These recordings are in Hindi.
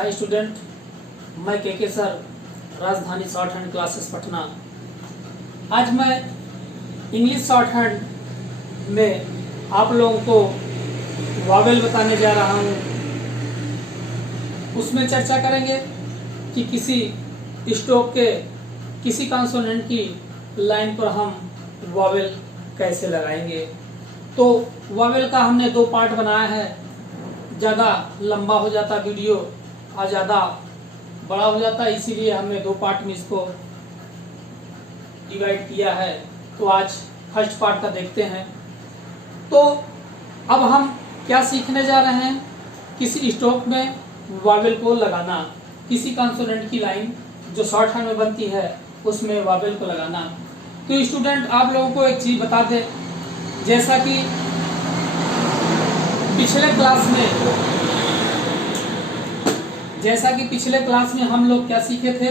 हाय स्टूडेंट, मैं के सर, राजधानी शॉर्ट हैंड क्लासेस पटना। आज मैं इंग्लिश शॉर्ट हैंड में आप लोगों को वॉवेल बताने जा रहा हूँ। उसमें चर्चा करेंगे कि किसी स्टॉक के किसी कॉन्सोनेंट की लाइन पर हम वॉवेल कैसे लगाएंगे। तो वॉवेल का हमने दो पार्ट बनाया है। ज़्यादा लंबा हो जाता वीडियो और ज़्यादा बड़ा हो जाता, इसीलिए हमने दो पार्ट में इसको डिवाइड किया है। तो आज फर्स्ट पार्ट का देखते हैं। तो अब हम क्या सीखने जा रहे हैं, किसी स्टॉक में वॉवेल को लगाना, किसी कॉन्सोनेंट की लाइन जो शॉर्ट हैंड में बनती है उसमें वॉवेल को लगाना। तो स्टूडेंट, आप लोगों को एक चीज़ बता दें, जैसा कि पिछले क्लास में हम लोग क्या सीखे थे,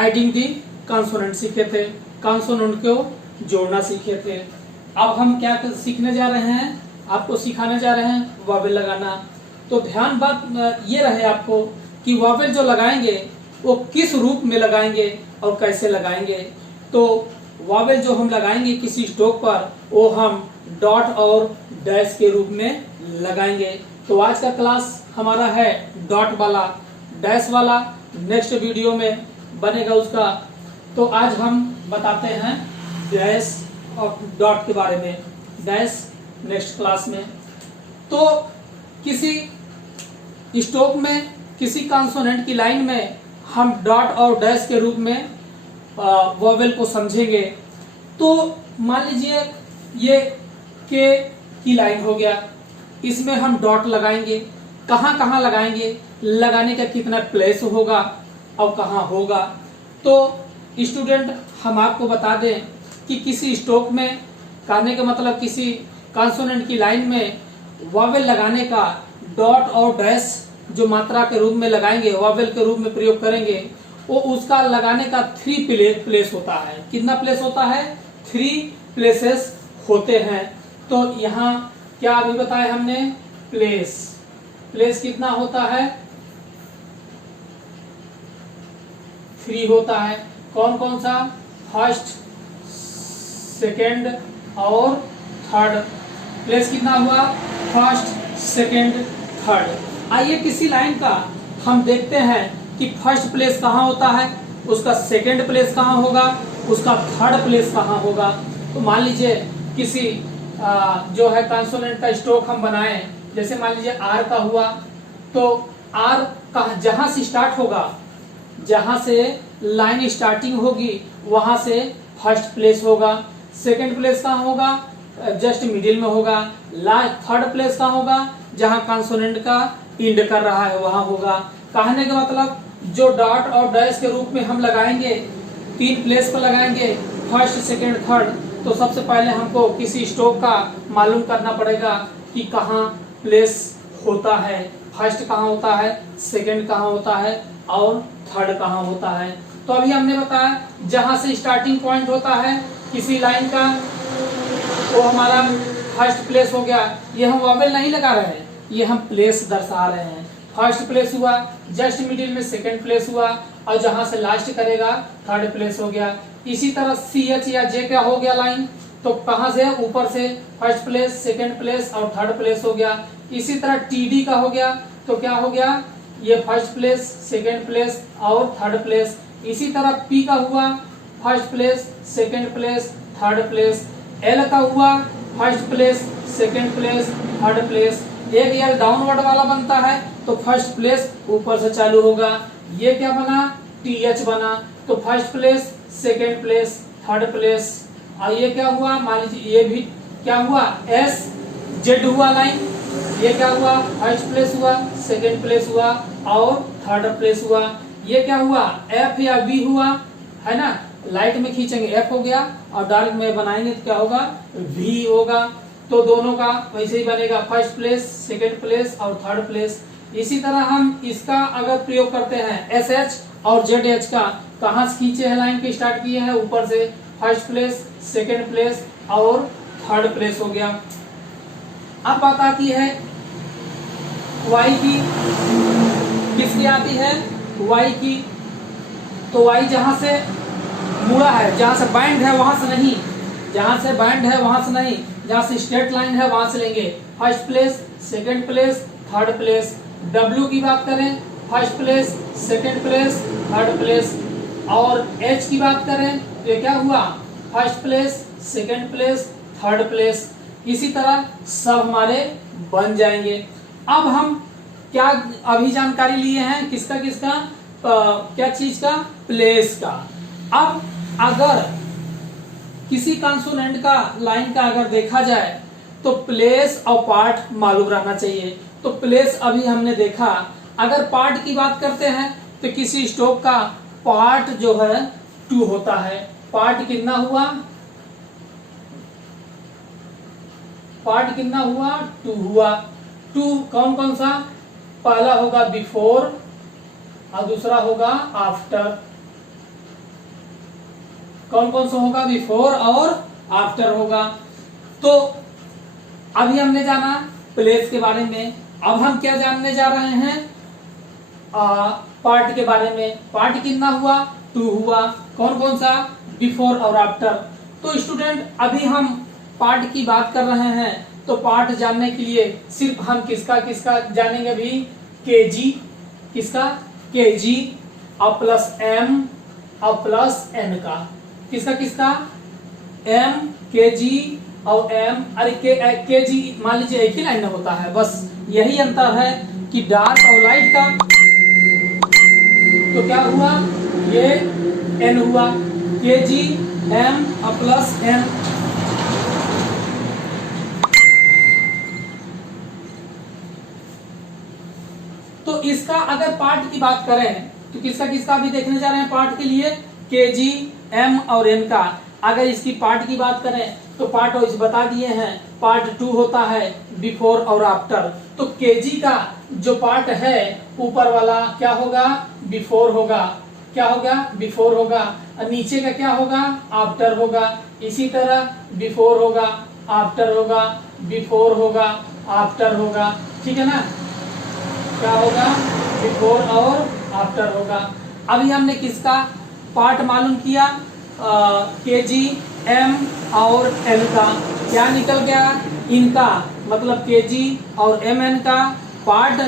एडिंग दी कॉन्सोनेंट सीखे थे, कॉन्सोनेंट को जोड़ना सीखे थे। अब हम क्या सीखने जा रहे हैं, आपको सिखाने जा रहे हैं वॉवेल लगाना। तो ध्यान बात ये रहे आपको कि वॉवेल जो लगाएंगे वो किस रूप में लगाएंगे और कैसे लगाएंगे। तो वॉवेल जो हम लगाएंगे किसी स्टॉक पर, वो हम डॉट और डैश के रूप में लगाएंगे। तो आज का क्लास हमारा है डॉट वाला, डैश वाला नेक्स्ट वीडियो में बनेगा उसका। तो आज हम बताते हैं डैश और डॉट के बारे में, डैश नेक्स्ट क्लास में। तो किसी स्टॉक में किसी कॉन्सोनेंट की लाइन में हम डॉट और डैश के रूप में वॉवेल को समझेंगे। तो मान लीजिए ये के की लाइन हो गया, इसमें हम डॉट लगाएंगे। कहाँ कहाँ लगाएंगे, लगाने का कितना प्लेस होगा और कहाँ होगा। तो स्टूडेंट, हम आपको बता दें कि किसी स्टॉक में, कहने का मतलब किसी कॉन्सोनेंट की लाइन में वॉवेल लगाने का डॉट और डैश जो मात्रा के रूप में लगाएंगे, वॉवेल के रूप में प्रयोग करेंगे, वो उसका लगाने का 3 प्लेस होता है। कितना प्लेस होता है? 3 प्लेसेस होते हैं। तो यहाँ क्या अभी बताया हमने, प्लेस कितना होता है? 3 होता है। कौन कौन सा? फर्स्ट, सेकेंड और थर्ड। प्लेस कितना हुआ? First, second, third. आइए किसी लाइन का हम देखते हैं कि फर्स्ट प्लेस कहाँ होता है, उसका सेकेंड प्लेस कहाँ होगा, उसका थर्ड प्लेस कहाँ होगा। तो मान लीजिए किसी जो है कॉन्सोनेंट का स्टॉक हम बनाएं, जैसे मान लीजिए आर का हुआ, तो आर का जहां से स्टार्ट होगा, जहां से लाइन स्टार्टिंग होगी, वहां से फर्स्ट प्लेस होगा। सेकंड प्लेस कहाँ होगा? जस्ट मिडिल में होगा। लास्ट थर्ड प्लेस कहाँ होगा? जहां कॉन्सोनेंट का एंड कर रहा है वहां होगा। कहने का मतलब जो डॉट और डैश के रूप में हम लगाएंगे, 3 प्लेस पर लगाएंगे, फर्स्ट, सेकंड, थर्ड। तो सबसे पहले हमको किसी स्टॉक का मालूम करना पड़ेगा कि कहाँ प्लेस होता है, फर्स्ट कहाँ होता है, सेकंड कहाँ होता है और थर्ड कहाँ होता है। तो अभी हमने बताया जहां से स्टार्टिंग पॉइंट होता है किसी लाइन का, वो हमारा फर्स्ट प्लेस हो गया। ये हम वॉवेल नहीं लगा रहे हैं, ये हम प्लेस दर्शा रहे हैं। फर्स्ट प्लेस हुआ, जस्ट मिडिल में सेकंड प्लेस हुआ, और जहां से लास्ट करेगा थर्ड प्लेस हो गया। इसी तरह CH या J का हो गया लाइन, तो कहां से? ऊपर से फर्स्ट प्लेस, सेकंड प्लेस और थर्ड प्लेस हो गया। इसी तरह TD का हो गया, तो क्या हो गया? ये फर्स्ट प्लेस, सेकंड प्लेस और थर्ड प्लेस। इसी तरह P का हुआ, first place, second place, third place. L का हुआ, first place, second place, third place. एक L डाउनवर्ड वाला बनता है, तो फर्स्ट प्लेस ऊपर से चालू होगा। ये क्या बना? TH बना, तो first place, second place, third place. और ये क्या हुआ? मान लीजिए ये भी क्या हुआ? SZ हुआ लाइन। ये क्या हुआ? फर्स्ट प्लेस हुआ, सेकंड प्लेस हुआ और थर्ड प्लेस हुआ। ये क्या हुआ? F या V हुआ, है ना। लाइट में खींचेंगे F हो गया और डार्क में बनाएंगे तो क्या होगा? V होगा। तो दोनों का वैसे ही बनेगा, फर्स्ट प्लेस, सेकंड प्लेस और थर्ड प्लेस। इसी तरह हम इसका अगर प्रयोग करते हैं SH और ZH का, कहाँ से खींचे हैं लाइन पे, स्टार्ट किए हैं ऊपर से, फर्स्ट प्लेस, सेकंड प्लेस और थर्ड प्लेस हो गया। अब बात आती है Y की। किसकी आती है, y की। तो y जहां से मुड़ा है, जहां से बैंड है वहां से नहीं, जहां से बैंड है वहां से नहीं, जहां से स्ट्रेट लाइन है वहां से लेंगे। First place, second place, third place. W की बात करें, first place, second place, third place. और H की बात करें तो ये क्या हुआ, first place, second place, third place. इसी तरह सब हमारे बन जाएंगे। अब हम क्या अभी जानकारी लिए हैं, किसका किसका, क्या चीज का, प्लेस का। अब अगर किसी कंसोनेंट का लाइन का अगर देखा जाए तो प्लेस और पार्ट मालूम रहना चाहिए। तो प्लेस अभी हमने देखा। अगर पार्ट की बात करते हैं तो किसी स्टोव का पार्ट जो है 2 होता है। पार्ट कितना हुआ, पार्ट कितना हुआ, 2 हुआ। 2 कौन कौन सा, पहला होगा बिफोर और दूसरा होगा आफ्टर। कौन कौन सा होगा, बिफोर और आफ्टर होगा। तो अभी हमने जाना प्लेस के बारे में। अब हम क्या जानने जा रहे हैं, पार्ट के बारे में। पार्ट कितना हुआ, 2 हुआ। कौन कौन सा, बिफोर और आफ्टर। तो स्टूडेंट अभी हम पार्ट की बात कर रहे हैं, तो पार्ट जानने के लिए सिर्फ हम किसका किसका जानेंगे अभी, केजी, किसका, केजी और प्लस एम और प्लस एन का। किसका किसका, एम, केजी और एम। अरे केजी मान लीजिए एक ही लाइन में होता है, बस यही अंतर है कि डार्क और लाइट का। तो क्या हुआ, ये एन हुआ, केजी एम और प्लस एन। तो इसका अगर पार्ट की बात करें तो किसका किसका अभी देखने जा रहे हैं पार्ट के लिए, केजी एम और एन का। अगर इसकी पार्ट की बात करें तो पार्ट और बता दिए हैं, पार्ट 2 होता है बिफोर और आफ्टर। तो केजी का जो पार्ट है ऊपर वाला क्या होगा, बिफोर होगा। क्या होगा, बिफोर होगा। और नीचे का क्या होगा, आफ्टर होगा। इसी तरह बिफोर होगा, आफ्टर होगा, बिफोर होगा, आफ्टर होगा। ठीक है ना, क्या होगा, बिफोर और आफ्टर होगा। अभी हमने किसका पार्ट मालूम किया, केजी एम और एन का। क्या निकल गया, इनका मतलब केजी और एम एन का पार्ट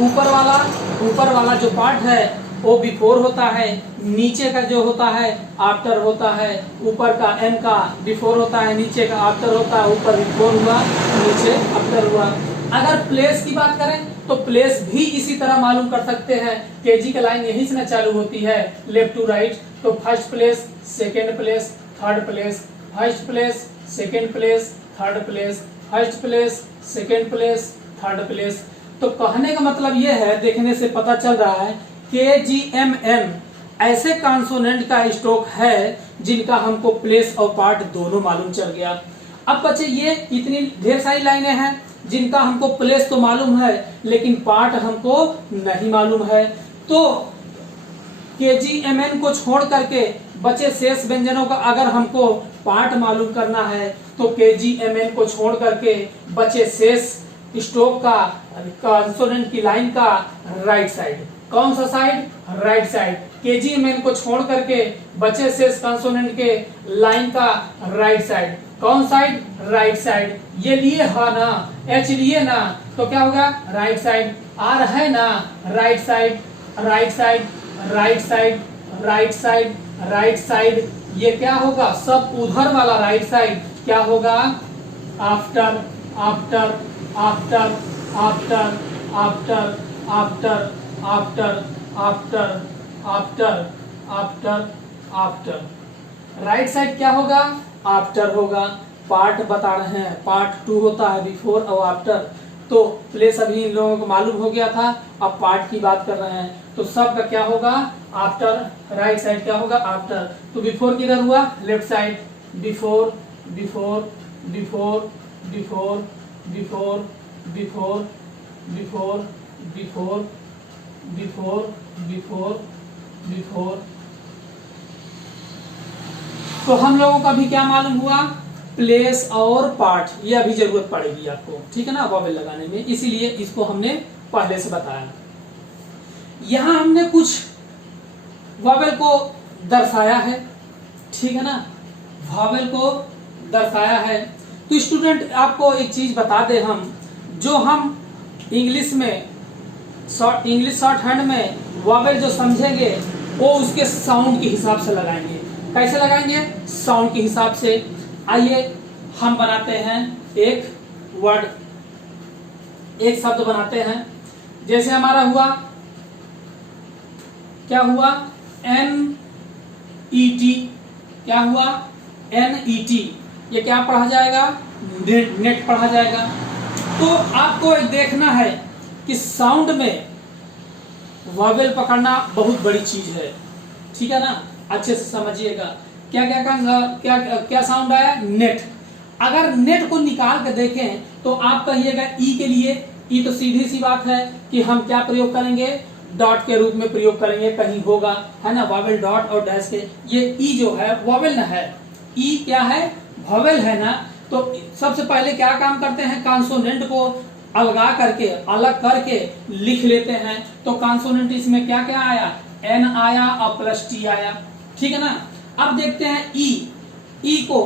ऊपर वाला जो पार्ट है वो बिफोर होता है, नीचे का जो होता है आफ्टर होता है। ऊपर का एम का बिफोर होता है, नीचे का आफ्टर होता है। ऊपर बिफोर हुआ, नीचे आफ्टर हुआ। अगर प्लेस की बात करें तो प्लेस भी इसी तरह मालूम कर सकते हैं। केजी का लाइन यहीं से ना चालू होती है, लेफ्ट टू राइट। तो first place, second place, third place, first place, second place, third place, first place, second place, third place. तो कहने का मतलब यह है, देखने से पता चल रहा है KGMN ऐसे कॉन्सोनेंट का स्टॉक है जिनका हमको प्लेस और पार्ट दोनों मालूम चल गया। अब बच्चे ये इतनी ढेर सारी लाइनें हैं जिनका हमको प्लेस तो मालूम है लेकिन पार्ट हमको नहीं मालूम है। तो KGMN को छोड़ करके बचे शेष व्यंजनों का अगर हमको पार्ट मालूम करना है तो KGMN को छोड़ करके बचे शेष स्टॉक का कॉन्सोनेंट की लाइन का राइट साइड। कौन सा साइड, राइट साइड। KGMN को छोड़ करके बचे शेष कॉन्सोनेंट के लाइन का राइट साइड। कौन साइड, राइट साइड। ये लिए है ना, H लिए ना, तो क्या होगा, राइट साइड। R है ना, right side, right side, right side, right side, right side. ये क्या होगा, सब उधर वाला राइट साइड क्या होगा, after, after, after, after, after, after, after, after, after, after, after. Right side क्या होगा, आफ्टर होगा। पार्ट बता रहे हैं, पार्ट 2 होता है बिफोर और आफ्टर। तो प्लेस अभी इन लोगों को मालूम हो गया था, अब पार्ट की बात कर रहे हैं तो सब का क्या होगा, आफ्टर। राइट साइड क्या होगा, आफ्टर। तो बिफोर किधर हुआ, left side. Before, before, before, before, before, before, before, before, before, before, before. तो हम लोगों का भी क्या मालूम हुआ, प्लेस और पार्ट। ये अभी जरूरत पड़ेगी आपको, ठीक है ना, वॉवेल लगाने में, इसीलिए इसको हमने पहले से बताया। यहां हमने कुछ वॉवेल को दर्शाया है, ठीक है ना, वॉवेल को दर्शाया है। तो स्टूडेंट आपको एक चीज बता दे, हम जो हम इंग्लिश में इंग्लिश शॉर्ट हैंड में वॉवेल जो समझेंगे वो उसके साउंड के हिसाब से लगाएंगे। कैसे लगाएंगे? साउंड के हिसाब से। आइए हम बनाते हैं एक वर्ड, एक शब्द बनाते हैं। जैसे हमारा हुआ, क्या हुआ? NET। क्या हुआ? NET। ये क्या पढ़ा जाएगा? नेट पढ़ा जाएगा। तो आपको देखना है कि साउंड में वॉवेल पकड़ना बहुत बड़ी चीज है, ठीक है ना, अच्छे से समझिएगा। क्या क्या क्या क्या साउंड आया? नेट। अगर नेट को निकाल के देखें तो आप कहिएगा ई के लिए, ई तो सीधी सी बात है कि हम क्या प्रयोग करेंगे? डॉट के रूप में प्रयोग करेंगे, कहीं होगा, है ना, वॉवेल डॉट और डैश के। ये ई जो है वॉवेल न है, ई क्या है? वॉवेल है ना। तो सबसे पहले क्या काम करते हैं? कॉन्सोनेंट को अलगा करके, अलग करके लिख लेते हैं। तो कॉन्सोनेंट इसमें क्या क्या आया? एन आया और प्लस टी आया, ठीक है ना। अब देखते हैं ई। ई को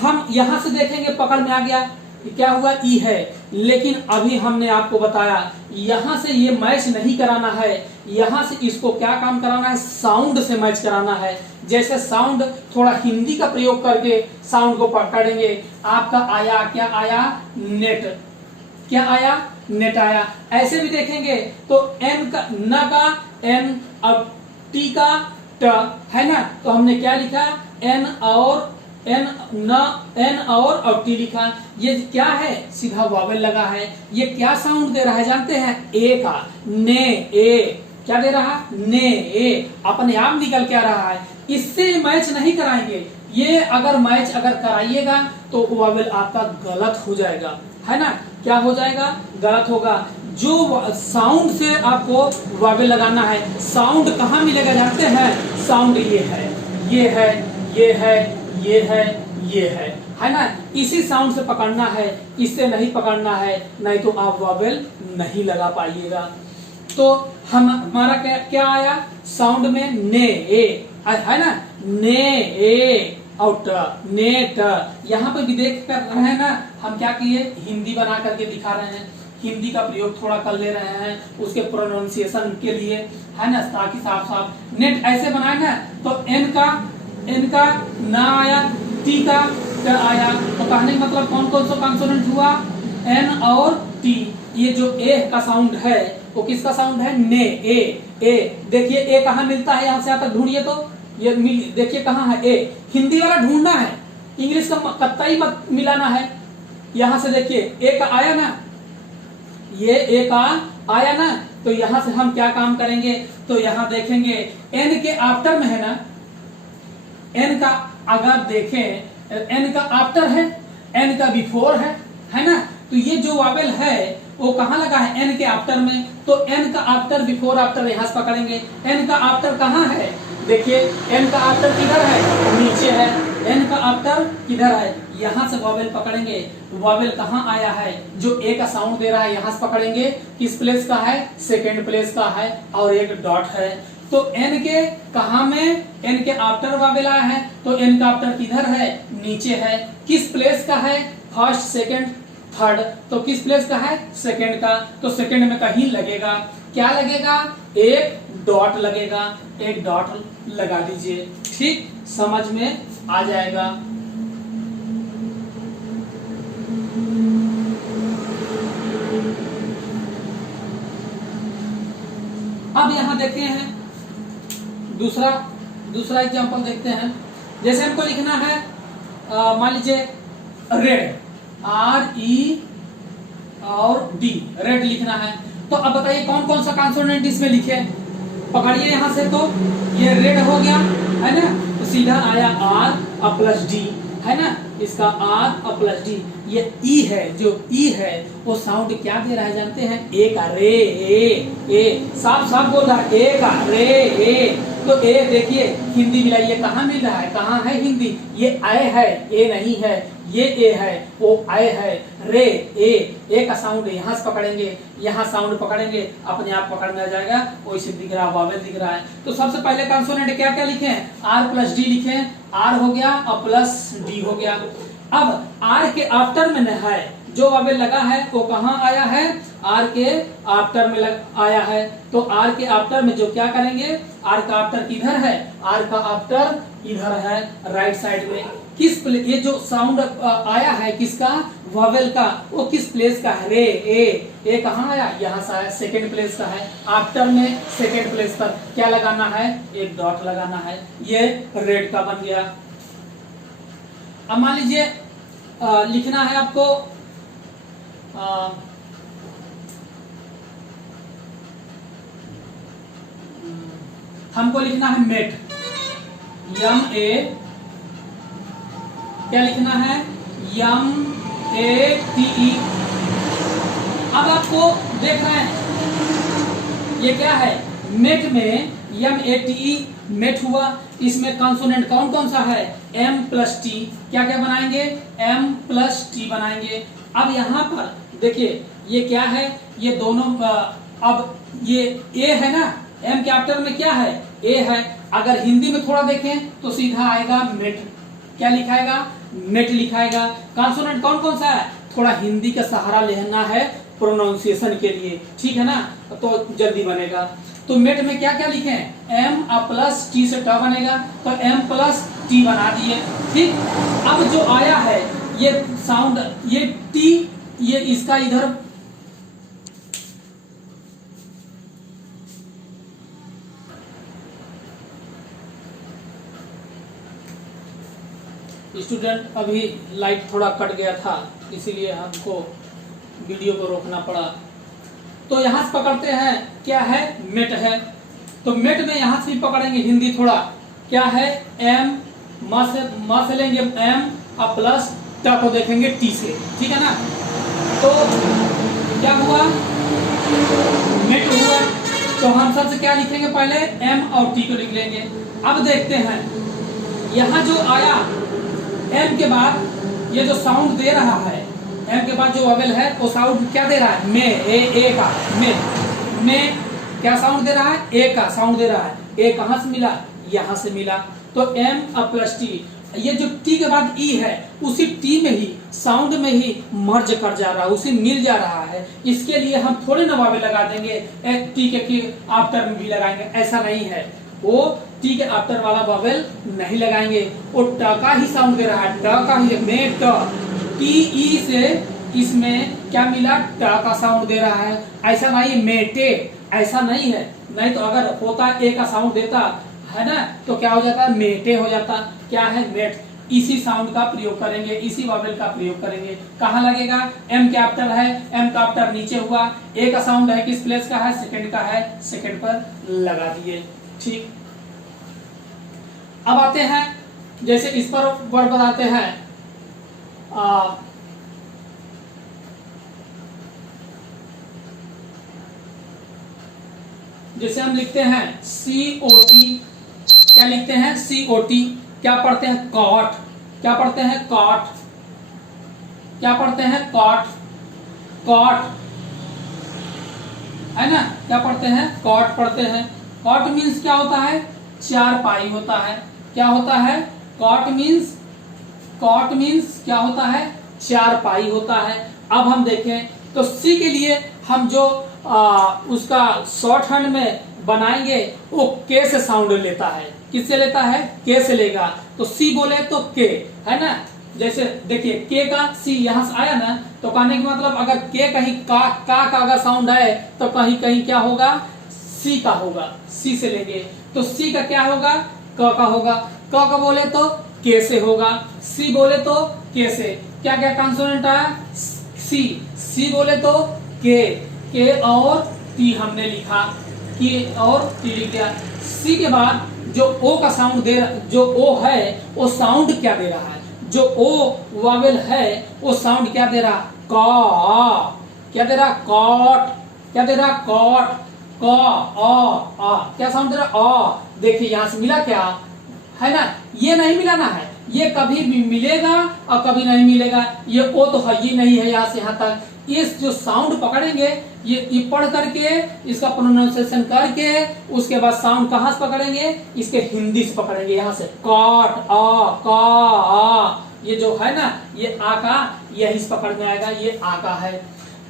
हम यहां से देखेंगे, पकड़ में आ गया, क्या हुआ? ई है। लेकिन अभी हमने आपको बताया यहां से ये मैच नहीं कराना है, यहां से इसको क्या काम कराना है? साउंड से मैच कराना है। जैसे साउंड थोड़ा हिंदी का प्रयोग करके साउंड को पकड़ेंगे। आपका आया, क्या आया? नेट। क्या आया? नेट आया। ऐसे भी देखेंगे तो एन का, न का एन, अब टी का ट, है ना। तो हमने क्या लिखा? एन और एन, न एन और टी लिखा। ये क्या है? सीधा वॉवेल लगा है। ये क्या साउंड दे रहा है जानते हैं? ए का, ने, ए। क्या दे रहा? ने, ए। अपने आप निकल के आ रहा है। इससे मैच नहीं कराएंगे। ये अगर मैच अगर कराइएगा तो वॉवेल आपका गलत हो जाएगा, है ना। क्या हो जाएगा? गलत होगा। जो साउंड से आपको वॉवेल लगाना है, साउंड कहाँ मिलेगा जानते हैं? साउंड ये है, ये है, ये है, ये है, ये है ना। इसी साउंड से पकड़ना है, इससे नहीं पकड़ना है, नहीं तो आप वॉवेल नहीं लगा पाइएगा। तो हम हमारा क्या आया? साउंड में ने, ए, है ना, ने, ए और ट, नेट। यहाँ पे भी देख कर रहे हैं ना, हम क्या किए? हिंदी बना करके दिखा रहे हैं, हिंदी का प्रयोग थोड़ा कर ले रहे हैं उसके प्रोनाउंसिएशन के लिए, है ना, ताकि साफ साफ। नेट ऐसे बनाए ना, तो एन का ना आया, टी का ट आया। तो कहने का मतलब कौन कौन सा कॉन्सोनेंट हुआ? एन और टी। ये जो ए का साउंड है वो किसका साउंड है? ने, ए। ए देखिए, ए कहाँ मिलता है? यहाँ से यहाँ तक ढूंढिए तो ये देखिए कहाँ है? ए। हिंदी वाला ढूंढना है, इंग्लिश का कतई मत मिलाना है। यहां से देखिए ए का आया ना, ये ए का आया ना। तो यहां से हम क्या काम करेंगे? तो यहां देखेंगे एन के आफ्टर में है ना, एन का अगर देखें एन का आफ्टर है, एन का बिफोर है ना। तो ये जो वॉवेल है वो कहाँ लगा है? एन के आफ्टर में। तो एन का आफ्टर, बिफोर, आफ्टर यहां से पकड़ेंगे। एन का आफ्टर कहाँ है? देखिए एन का आफ्टर किधर है? नीचे है। एन का आफ्टर किधर है? यहाँ से वॉवेल पकड़ेंगे। वॉवेल कहाँ आया है? जो ए का साउंड दे रहा है यहाँ से पकड़ेंगे। किस प्लेस का है? सेकेंड प्लेस का है और एक डॉट है। तो एन के कहाँ में? एन के आफ्टर वॉवेल आया है। तो एन का आफ्टर किधर है? नीचे है। किस प्लेस का है? First, second, third. तो किस प्लेस का है? सेकेंड का। तो सेकेंड में कहीं लगेगा, क्या लगेगा? एक डॉट लगेगा। एक डॉट लगा दीजिए, ठीक, समझ में आ जाएगा। अब यहां देखते हैं दूसरा एग्जांपल देखते हैं। जैसे हमको लिखना है, मान लीजिए रेड, RE और D, रेड लिखना है। तो अब बताइए कौन कौन सा कॉन्सोनेंट इसमें लिखे? पकड़िए यहां से, तो ये रेड हो गया, है ना। तो सीधा आया R और प्लस D, है ना, इसका R और प्लस D। ये E है, जो E है वो साउंड क्या दे रहा है जानते हैं? ए का रे, ए। साफ साफ बोल रहा है, ए का रे, ए। तो ए देखिए हिंदी मिलाई, ये कहाँ मिल रहा है, कहाँ है हिंदी, ये आए है, ए नहीं है, ये ए है, वो आए है, रे ए का साउंड यहाँ से पकड़ेंगे, यहाँ साउंड पकड़ेंगे, अपने आप पकड़ में आ जाएगा, वैसे दिख रहा, वावेल दिख रहा है। तो सबसे पहले कंसोनेंट क्या क्या लिखे, आर प्लस डी लिखे, आर हो गया और प्लस डी हो गया। अब आर के आफ्टर में न है, जो वावेल लगा है वो कहाँ आया है, आर के आफ्टर में आया है। तो आर के आफ्टर में जो क्या करेंगे, आर का आफ्टर किधर है, आर का आफ्टर इधर है राइट साइड में। किस ये जो साउंड आया है किसका, वावेल का, वो किस प्लेस का है, रे ए कहाँ आया, यहाँ से आया, सेकेंड प्लेस का है। आफ्टर में सेकेंड प्लेस पर क्या लगाना है, एक डॉट लगाना है, ये रेड का बन गया। अब मान लीजिए लिखना है आपको हमको लिखना है मेट, यम ए, क्या लिखना है, यम ए टी ई। अब आपको देख रहे हैं ये क्या है, मेट में यम ए टी ई मेट हुआ, इसमें कंसोनेंट कौन कौन सा है, एम प्लस टी, क्या क्या बनाएंगे, एम प्लस टी बनाएंगे। अब यहाँ पर देखिए ये क्या है, ये दोनों अब ये ए है ना, एम के आफ्टर में क्या है, ए है। अगर हिंदी में थोड़ा देखें तो सीधा आएगा मेट, क्या लिखाएगा, मेट लिखाएगा। कंसोनेंट कौन कौन सा है, थोड़ा हिंदी का सहारा लेना है प्रोनाउंसिएशन के लिए, ठीक है ना, तो जल्दी बनेगा। तो मेट में क्या क्या लिखे, एम प्लस टी से ट बनेगा, तो एम प्लस टी बना दिए। ठीक, अब जो आया है ये साउंड, ये टी, ये इसका इधर स्टूडेंट, अभी लाइट थोड़ा कट गया था इसीलिए हमको वीडियो को रोकना पड़ा। तो यहाँ से पकड़ते हैं, क्या है, मेट है। तो मेट में यहाँ से भी पकड़ेंगे हिंदी थोड़ा, क्या है, एम म से लेंगे एम और प्लस ट को देखेंगे टी से, ठीक है ना। तो क्या हुआ, मेट हुआ। तो हम सबसे क्या लिखेंगे, पहले एम और टी को लिख लेंगे। अब देखते हैं यहाँ जो आया एम के बाद ये जो साउंड दे रहा है, एम के बाद जो वावेल है वो साउंड क्या दे रहा है, मे, ए का, में क्या साउंड दे रहा है, ए का साउंड दे रहा है। ए कहां से मिला, यहां से मिला। तो एम प्लस टी, ये जो टी के बाद ई है उसी टी में ही, साउंड में ही मर्ज कर जा रहा है, उसी मिल जा रहा है। इसके लिए हम थोड़े ना वावेल लगा देंगे, एक टी के आफ्टर में भी लगाएंगे, ऐसा नहीं है। वो टी के आफ्टर वाला वावेल नहीं लगाएंगे, वो ट का ही साउंड दे रहा है, ट का ही, में ट, टी ई से इसमें क्या मिला, ट का साउंड दे रहा है। ऐसा नहीं मेटे, ऐसा नहीं है, नहीं तो अगर होता ए का साउंड देता है ना तो क्या हो जाता, मेटे हो जाता। क्या है, मेट। इसी साउंड का प्रयोग करेंगे, इसी वावेल का प्रयोग करेंगे। कहाँ लगेगा, एम के आफ्टर है, एम का आफ्टर नीचे हुआ, ए का साउंड है किस प्लेस का है, सेकंड का है, सेकंड पर लगा दिए। ठीक, अब आते हैं, जैसे इस पर वर्ड बताते हैं, जैसे हम लिखते हैं COT, क्या लिखते हैं, COT, क्या पढ़ते हैं, कॉट, क्या पढ़ते हैं, कॉट, क्या पढ़ते हैं, कॉट, कॉट है ना, क्या पढ़ते हैं, कॉट पढ़ते हैं। कॉट मीन्स क्या होता है, चारपाई होता है। क्या होता है, कॉट मीन्स, कॉट मीन्स क्या होता है, चारपाई होता है। अब हम देखें तो सी के लिए हम जो उसका शॉर्ट हैंड में बनाएंगे वो के से साउंड लेता है। किससे लेता है, के से लेगा। तो सी बोले तो के, है ना। जैसे देखिए के का सी यहाँ से आया ना, तो कहने की मतलब अगर के कहीं का अगर साउंड आए तो कहीं कहीं क्या होगा, सी का होगा, सी से लेंगे। तो सी का क्या होगा, क का होगा। क का बोले तो के से होगा, सी बोले तो के से। क्या क्या कंसोनेंट आया, सी, सी बोले तो के और टी हमने लिखा, के और टी लिख दिया। सी के बाद जो ओ का साउंड दे, जो ओ है वो साउंड क्या दे रहा है, जो ओ वावेल है वो साउंड क्या दे रहा, का, क्या दे रहा, कॉट, क्या दे रहा, कॉट, क अ आ, क्या साउंड दे रहा अ। देखिए यहाँ से मिला क्या, है ना, ये नहीं मिलाना है, ये कभी भी मिलेगा और कभी नहीं मिलेगा, ये ओ तो है ही नहीं है यहाँ से यहाँ तक। इस जो साउंड पकड़ेंगे ये पढ़ करके इसका प्रोनाउंसिएशन करके उसके बाद साउंड कहाँ से पकड़ेंगे, इसके हिंदी से पकड़ेंगे, यहाँ से काट आ का आ, ये जो है ना ये आ का यही से पकड़ में आएगा, ये आ का है।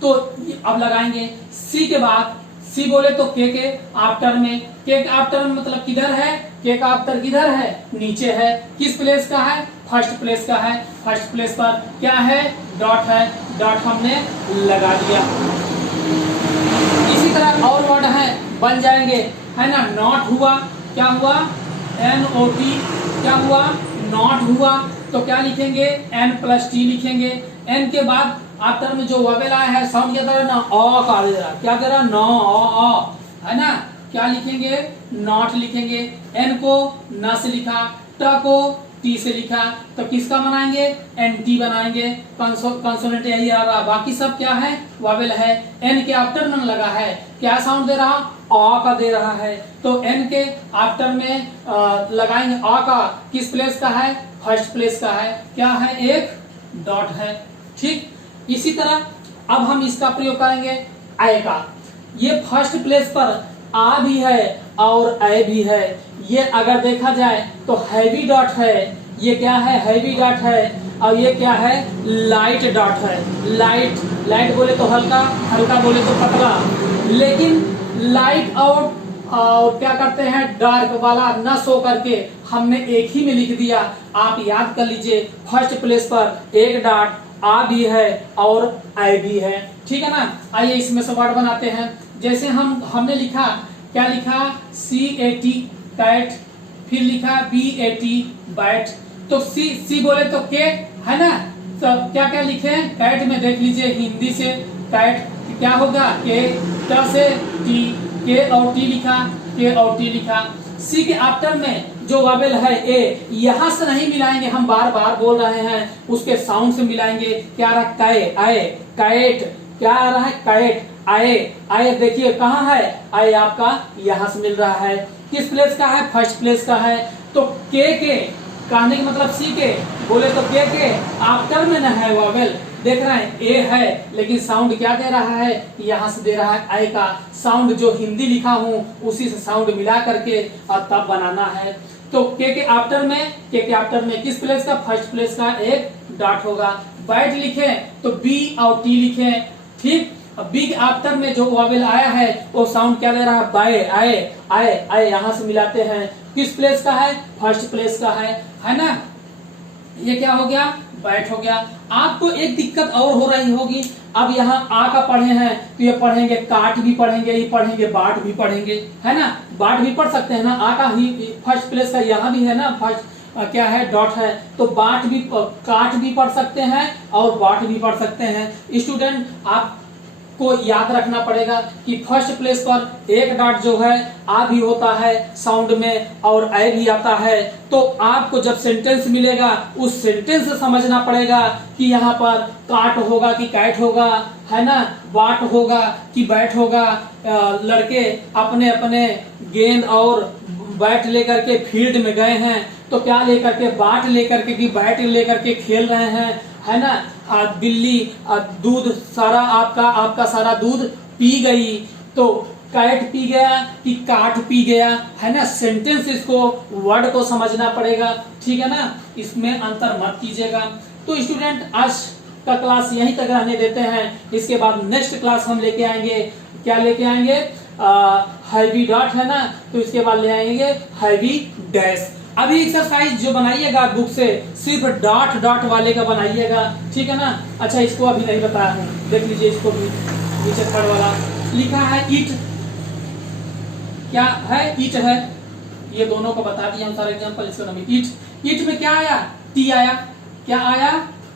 तो अब लगाएंगे सी के बाद, सी बोले तो के आफ्टर में, के आफ्टर में मतलब किधर है, के का आफ्टर किधर है, नीचे है। किस प्लेस का है, फर्स्ट प्लेस का है। फर्स्ट प्लेस पर क्या है, डॉट है, डॉट हमने लगा दिया। इसी तरह और वर्ड है बन जाएंगे, है ना। नॉट हुआ, क्या हुआ, NOT, क्या हुआ, नॉट हुआ, तो क्या लिखेंगे, N+T लिखेंगे। N के बाद आफ्टर में जो वोवेल आया है साउंड क्या दे रहा, ना अ का दे रहा, क्या दे रहा, न अ, है ना। क्या लिखेंगे, नॉट लिखेंगे। N को न से लिखा, ट को टी से लिखा, तो किसका बनाएंगे, NT बनाएंगे। कंसोनेंट यही आ रहा, बाकी सब क्या है, वोवेल है। N के आफ्टर में लगा है, क्या साउंड दे रहा, आ का दे रहा है, तो N के आफ्टर में लगाएंगे आ का, किस प्लेस का है, फर्स्ट प्लेस का है, क्या है, एक डॉट है, ठीक। इसी तरह अब हम इसका प्रयोग करेंगे आय का। ये फर्स्ट प्लेस पर आ भी है और ए भी है। ये अगर देखा जाए तो हैवी डॉट है, ये क्या है, हैवी डॉट है, और ये क्या है, लाइट डॉट है। लाइट, लाइट बोले तो हल्का, हल्का बोले तो पतला, लेकिन लाइट और क्या करते हैं, डार्क वाला न शो करके हमने एक ही में लिख दिया। आप याद कर लीजिए, फर्स्ट प्लेस पर एक डॉट आ भी है और आई भी है, ठीक है ना। आइए इसमें से वर्ड बनाते हैं। जैसे हमने लिखा, क्या लिखा, CAT कैट, फिर लिखा BAT बैट, तो सी बोले तो के, है ना। तो क्या क्या लिखे, कैट में देख लीजिए हिंदी से, कैट क्या होगा, के, ट से टी, के और टी लिखा, के और टी लिखा। सी के आफ्टर में जो वोवेल है ए, यहां से नहीं मिलाएंगे, हम बार बार बोल रहे हैं, उसके साउंड से मिलाएंगे। क्या रहा, कै, आए, कैट, क्या आ रहा है, कैट, आए, आए, देखिए कहाँ है, आए आपका यहां से मिल रहा है। किस प्लेस का है, फर्स्ट प्लेस का है। तो के कहने का मतलब सी के बोले तो के आफ्टर में न है वोवेल, देख रहे हैं ए है, लेकिन साउंड क्या दे रहा है, यहाँ से दे रहा है आई का साउंड, जो हिंदी लिखा हूँ उसी से साउंड मिला करके और तब बनाना है। तो के आफ्टर में, के आफ्टर में किस प्लेस का, फर्स्ट प्लेस का एक डॉट होगा। बैट लिखे तो बी और टी लिखे, ठीक। अब बी के आफ्टर में जो वोवेल आया है वो साउंड क्या दे रहा है, बाय, आए, आए, आए, यहाँ से मिलाते हैं। किस प्लेस का है, फर्स्ट प्लेस का है ना। ये क्या हो गया, बैट हो गया। आपको एक दिक्कत और हो रही होगी, अब यहाँ आ का पढ़े हैं तो ये पढ़ेंगे काट भी पढ़ेंगे, ये पढ़ेंगे बाट भी पढ़ेंगे, है ना। बाट भी पढ़ सकते हैं ना, आ का ही फर्स्ट प्लेस का यहाँ भी है ना, फर्स्ट क्या है, डॉट है, तो बाट भी, काट भी पढ़ सकते हैं और बाट भी पढ़ सकते हैं। स्टूडेंट आप को याद रखना पड़ेगा कि फर्स्ट प्लेस पर एक डॉट जो है आ भी होता है साउंड में और ए भी आता है। तो आपको जब सेंटेंस मिलेगा उस सेंटेंस से समझना पड़ेगा कि यहाँ पर काट होगा कि कैट होगा, है ना, बाट होगा कि बैट होगा। लड़के अपने अपने गेंद और बैट लेकर के फील्ड में गए हैं, तो क्या लेकर के, बाट लेकर के कि बैट लेकर के खेल रहे हैं, है ना। बिल्ली दूध सारा आपका सारा दूध पी गई, तो कैट पी गया कि काट पी गया, है ना। सेंटेंस इसको वर्ड को समझना पड़ेगा, ठीक है ना, इसमें अंतर मत कीजिएगा। तो स्टूडेंट आज का क्लास यहीं तक रहने देते हैं, इसके बाद नेक्स्ट क्लास हम लेके आएंगे, क्या लेके आएंगे, हैवी डॉट, है ना, तो इसके बाद ले आएंगे हैवी डैश। अभी एक्सरसाइज जो बनाइएगा बुक से सिर्फ डॉट डॉट वाले का बनाइएगा, ठीक है ना। अच्छा इसको अभी नहीं बताया हूँ, देख लीजिए इसको भी, नीचे थर्ड वाला लिखा है ईट, क्या है, ईट है, ये दोनों को बता दिया सारे एग्जांपल। इसका नाम ईट, ईट में क्या आया, टी आया, क्या आया,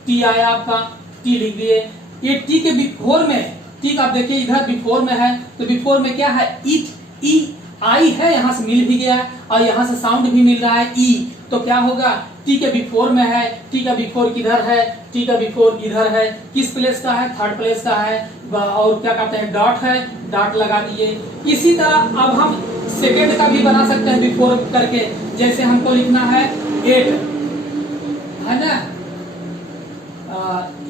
टी आया, आपका टी लिख दिए। ये टी के बिफोर में, टी का आप देखिए इधर बिफोर में है, तो बिफोर में क्या है, ईट, ई आई है, यहाँ से मिल भी गया और यहाँ से साउंड भी मिल रहा है ई, तो क्या होगा, टी के बिफोर में है, टी का बिफोर किधर है, टी का बिफोर इधर है, किस प्लेस का है, थर्ड प्लेस का है, और क्या कहते हैं डॉट है, डॉट लगा दिए। इसी तरह अब हम सेकेंड का भी बना सकते हैं बिफोर करके, जैसे हमको लिखना है 8 है ना,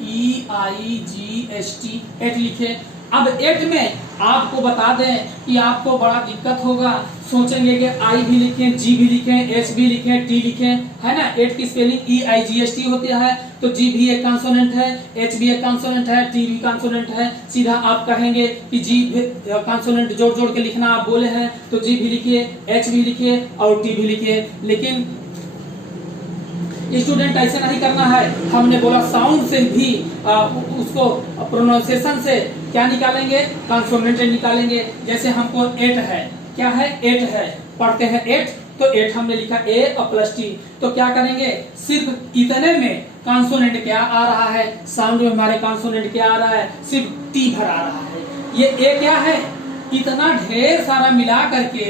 EIGHT 8 लिखे। अब 8 में आपको बता दें कि आपको बड़ा दिक्कत होगा, सोचेंगे कि आई भी लिखें, जी भी लिखें, एच भी लिखें, टी लिखें, है ना। 8 की स्पेलिंग EIGHT होती है, तो जी भी एक कॉन्सोनेंट है, एच भी एक कॉन्सोनेंट है, टी भी कॉन्सोनेंट है। सीधा आप कहेंगे कि जी कॉन्सोनेंट जोड़ जोड़ के लिखना आप बोले हैं, तो जी भी लिखिए, एच भी लिखिए और टी भी लिखिए। लेकिन स्टूडेंट ऐसे नहीं करना है, हमने बोला साउंड से भी उसको प्रोनाउंसिएशन से क्या निकालेंगे, कॉन्सोनेंट निकालेंगे। जैसे हमको 8 है, क्या है 8 है, पढ़ते हैं 8, तो 8 हमने लिखा ए और प्लस टी, तो क्या करेंगे सिर्फ इतने में कॉन्सोनेंट क्या आ रहा है, साउंड में हमारे कॉन्सोनेंट क्या आ रहा है, सिर्फ टी भर आ रहा है। ये ए क्या है, इतना ढेर सारा मिला करके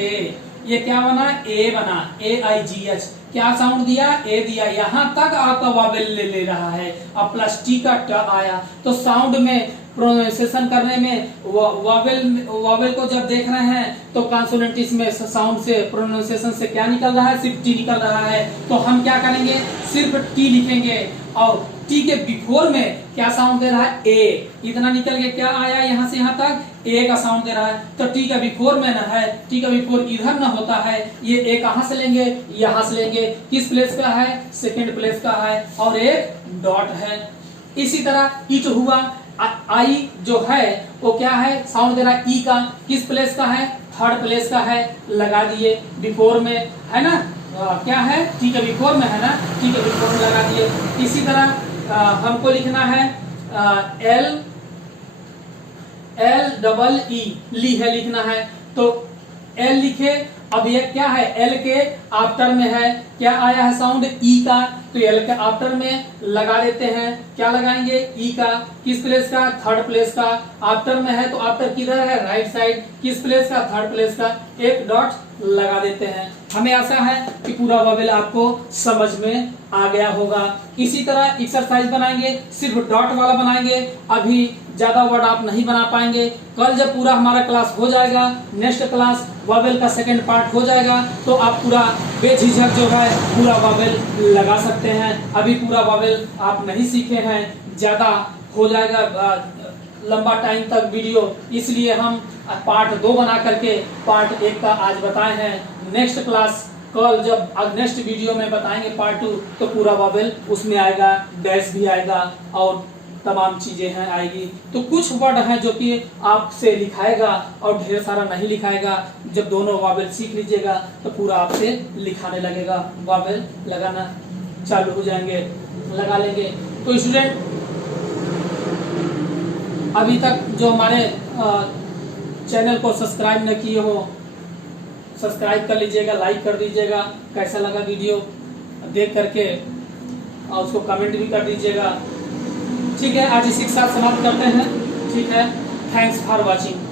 ये क्या बना, ए बना, AIGH, क्या साउंड दिया, ए दिया, यहां तक आपका वावेल ले रहा है, अब प्लस टी का ट आया। तो साउंड में प्रोनाउंसिएशन करने में वावेल को जब देख रहे हैं तो कॉन्सोनेंट में साउंड से प्रोनाउंसिएशन से क्या निकल रहा है, सिर्फ टी निकल रहा है। तो हम क्या करेंगे, सिर्फ टी लिखेंगे और टी के बिफोर में क्या साउंड दे रहा है, ए, इतना निकल के क्या आया, यहां से यहां तक ए का साउंड दे रहा है। तो टी का बिफोर में ना है, टी का बिफोर इधर ना होता है, ये ए कहां से लेंगे, यहां से लेंगे। किस प्लेस का है, सेकंड प्लेस का है, और एक डॉट है। इसी तरह इट हुआ, आई जो है वो क्या है, साउंड दे रहा है ई का, किस प्लेस का है, थर्ड प्लेस का है, लगा दिए बिफोर में, है ना, क्या है टी के बिफोर में है ना, टी के बिफोर में लगा दिए। इसी तरह हमको लिखना है LEE, ली है लिखना है, तो एल लिखे। अब ये क्या है, एल के आफ्टर में है, क्या आया है साउंड, ई का, तो एल के आफ्टर में लगा देते हैं, क्या लगाएंगे, ई का, किस प्लेस का, थर्ड प्लेस का, आफ्टर में है तो आफ्टर किधर है, राइट साइड, किस प्लेस का, थर्ड प्लेस का, एक डॉट लगा देते हैं। हमें आशा है कि पूरा वावेल आपको समझ में आ गया होगा। इसी तरह एक्सरसाइज बनाएंगे, सिर्फ डॉट वाला बनाएंगे, अभी ज्यादा वर्ड आप नहीं बना पाएंगे। कल जब पूरा हमारा क्लास हो जाएगा, नेक्स्ट क्लास वावेल का सेकंड पार्ट हो जाएगा, तो आप पूरा बेझिझक जो है पूरा वावेल लगा सकते हैं। अभी पूरा वावेल आप नहीं सीखे हैं, ज्यादा हो जाएगा लंबा टाइम तक वीडियो, इसलिए हम पार्ट 2 बना करके पार्ट 1 का आज बताए हैं। नेक्स्ट क्लास कल जब नेक्स्ट वीडियो में बताएंगे पार्ट 2, तो पूरा वावेल उसमें आएगा, डैश भी आएगा और तमाम चीजें हैं आएगी। तो कुछ वर्ड हैं जो कि आपसे लिखाएगा और ढेर सारा नहीं लिखाएगा। जब दोनों वावेल सीख लीजिएगा तो पूरा आपसे लिखाने लगेगा, वावेल लगाना चालू हो जाएंगे, लगा लेंगे। तो स्टूडेंट अभी तक जो हमारे चैनल को सब्सक्राइब न किए हो, सब्सक्राइब कर लीजिएगा, लाइक कर दीजिएगा। कैसा लगा वीडियो देख करके और उसको कमेंट भी कर दीजिएगा। ठीक है, आज इसी के साथ समाप्त करते हैं। ठीक है, थैंक्स फॉर वॉचिंग।